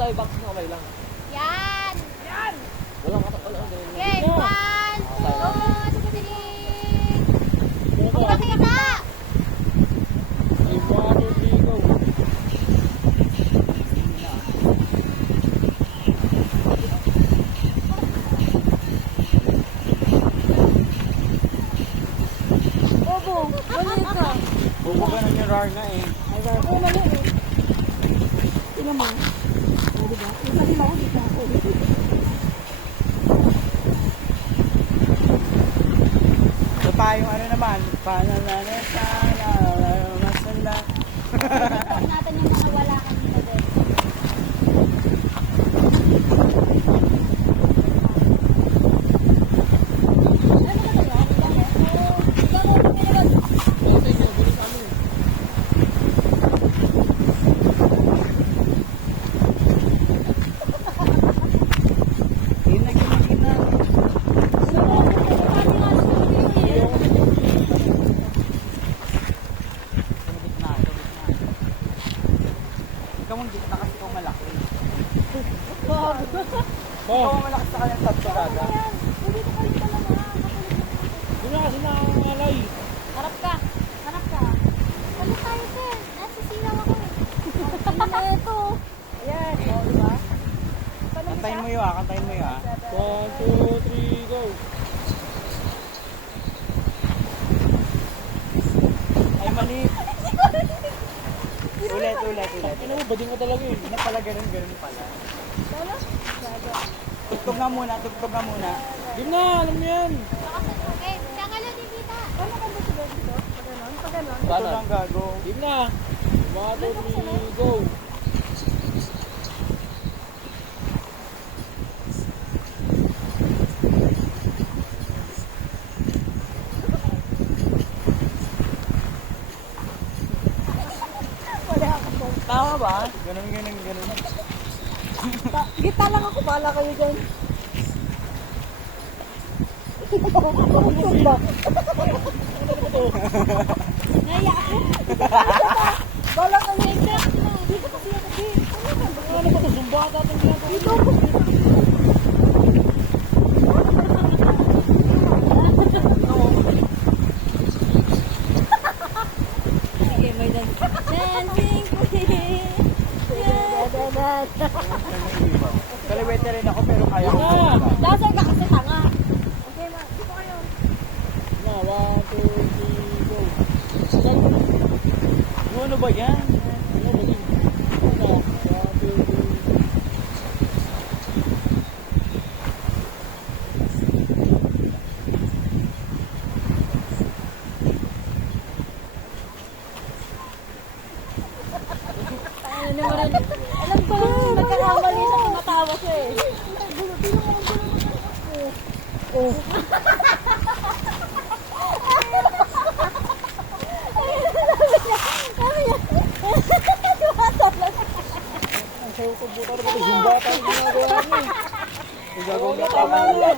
Tayo box na okay lang. Yan! Yan! Walang walang Okay, 1, 2, sa patinig! Huwag makita! 1, 2, 3, go! Bobo! Mali ka! Bobo ka na niya rar na eh. Ay, Bobo, mali eh. Tingnan mo. Diba? Isa din ako dito ako. So pa yung ano naman, panananeta, masanda. Huwag natin yung mga wala kanina din. Ikaw ang malakas sa kanyang tatlo kada. Yun na kasi nakangalay. Harap ka. Harap ka. Ano tayo, sir? Nasa silaw ako eh. Ano na ito? Ayan. O, diba? Kantayin mo yun kantayin mo yun 1, 2, 3, go! Ay, mali. Ulit. Ano mo, bading ka talaga eh. Hindi pala ganun pala. Lalo? Tugtog nga muna. Game na, alam mo yan. Okay, siya nga lang din kita. Paano ka ba siya dito? Pag ganon? Ito lang gago. Game na. 1, 2, 3, go! Tama ba? Ganun. Gita lang ako, bahala kayo dyan. Ba? Naiyak ako. Bahala kayo dyan. Dito kasi ako din. Ano ba ito? Zumba ata itong ginagawa. Dito ako. Sige, may dancing queen. Kaliwete rin ako pero kaya ko. Dasal ka kasi tanga. Okay, ma. Dito kayo. Na, 1, 2, 3, go. Ano ba yan? Ano ba yan? 1, 2, 3. Ano mo rin? Alam ko, nagkakamali siya, tumatawa siya eh. Oh. Ang sayo ko buta na ba ito? Zumba tayo ginagawa niya. Ang gagawin na tama niya.